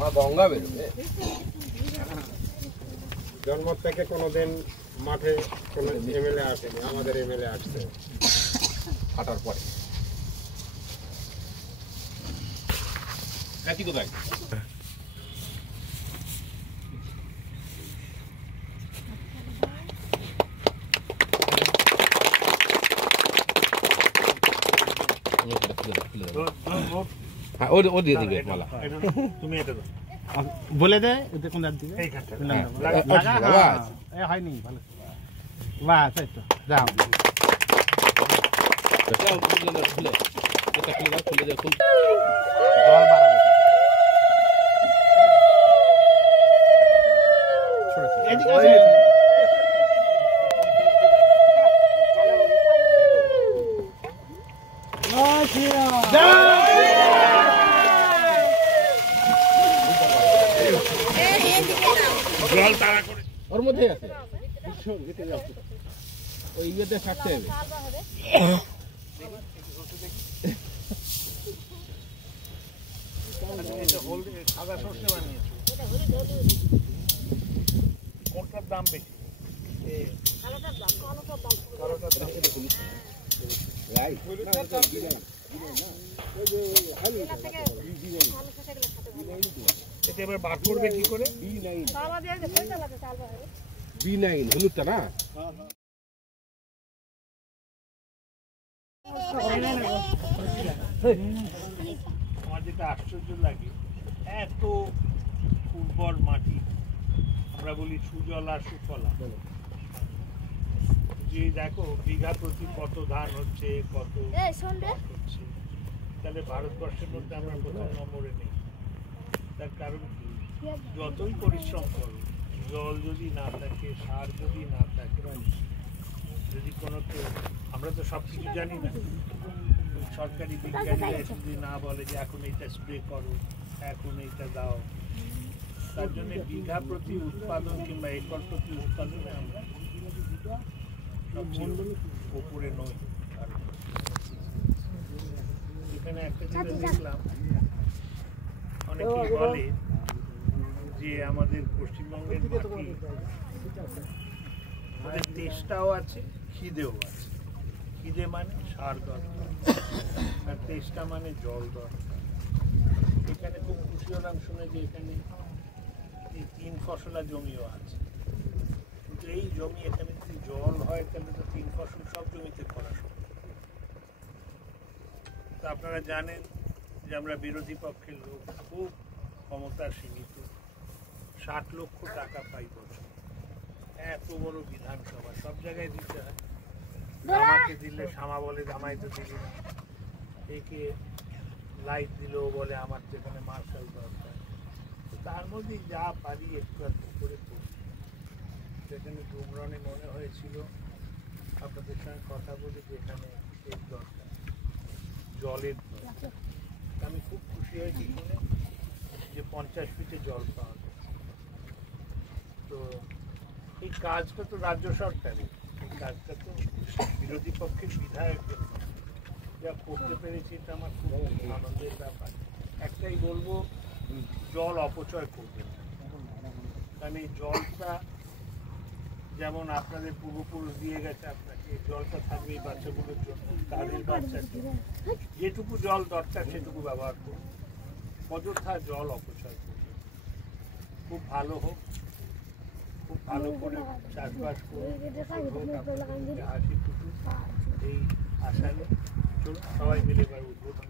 মা গঙ্গা বেরোবে। জন্ম থেকে কোনোদিন মাঠে কোনো এমএলএ আসেনি, আমাদের এমএলএ আসছে কাটার পরে। একই কোথায় হ্যাঁ ও দিয়ে দিবে মালা। তুমি এটা দাও বলে দে এটা কোন দিক দিবে লাগা এ হয়নি ভালো বাস এই তো যাও যাও খুলে খুলে এটা খুলে দাও, খুলে দাও, খুলে জল বাড়াবে এদিকে আছে জল তাড়া করে ওর মধ্যে আছে ওই ইয়েতে থাকতে হবে। সাদা সর্ষে বানিয়েছো, কোনটার দাম বেশি? এটা এবার বার করবে কি করে? B9 হলুদটা না? আমার যেটা আশ্চর্য লাগে, এত উর্বর মাটি, আমরা বলি সুজলা সুফলা, যে দেখো বিঘা প্রতি কত ধান হচ্ছে, কত হচ্ছে, তাহলে ভারতবর্ষের মধ্যে আমরা প্রথম নম্বরে নেই। তার কারণ কি? যতই পরিশ্রম করো, জল যদি না থাকে, সার যদি না থাকে, যদি কোনো কেউ, আমরা তো সব কিছু জানি না, সরকারি বিজ্ঞানীরা যদি না বলে যে এখন এইটা স্প্রে করো, এখন এইটা দাও, তার জন্য বিঘা প্রতি উৎপাদন কিংবা একর প্রতি উৎপাদনে আমরা সবচেয়ে উপরে নই। এখানে একটা জিনিস দেখলাম, অনেকেই বলে যে আমাদের পশ্চিমবঙ্গের মাটি, আমাদের তেষ্টাও আছে, খিদেও আছে। খিদে মানে সার দরকার, আর তেষ্টা মানে জল দরকার। এখানে খুব খুশি হলাম শুনে যে এখানে এই 3 ফসলা জমিও আছে, কিন্তু এই জমি এখানে যদি জল হয় তাহলে তো 3 ফসল সব জমিতে করা সম্ভব। তো আপনারা জানেন যে আমরা বিরোধী পক্ষের লোক, খুব ক্ষমতা সীমিত, 60 লক্ষ টাকা পাই বছর। এত বড় বিধানসভা, সব জায়গায় দিতে হয়। আমাকে দিলে শ্যামা বলে আমায় তো দিল না, একে লাইট দিলেও বলে আমার যেখানে মার্শাল দরকার। তার মধ্যে যা পারি একটু একটু করে করি। সেখানে ডুমরনে মনে হয়েছিল আপনাদের সঙ্গে কথা বলি যে এখানে এর দরকার, জলের দরকার। আমি খুব খুশি হয়েছি শুনে যে 50 ফিটে জল পাওয়া যায়। তো এই কাজটা তো রাজ্য সরকারের, এই কাজটা তো বিরোধী পক্ষের বিধায়কের যা করতে পেরেছি, এটা আমার খুব আনন্দের ব্যাপার। একটাই বলবো, জল অপচয় করবেন না, কারণ এই জলটা যেমন আপনাদের পূর্বপুরুষ দিয়ে গেছে আপনাকে, এই জলটা থাকবে এই বাচ্চাগুলোর জন্য, তাদের বাচ্চার জন্য। যেটুকু জল দরকার সেটুকু ব্যবহার করুন, অযথা জল অপচয় করবেন। খুব ভালো হোক, খুব ভালো করে চাষবাস করুন, হাসি খুশি এই আশা নিয়ে চলুন সবাই মিলে এবার উদ্বোধন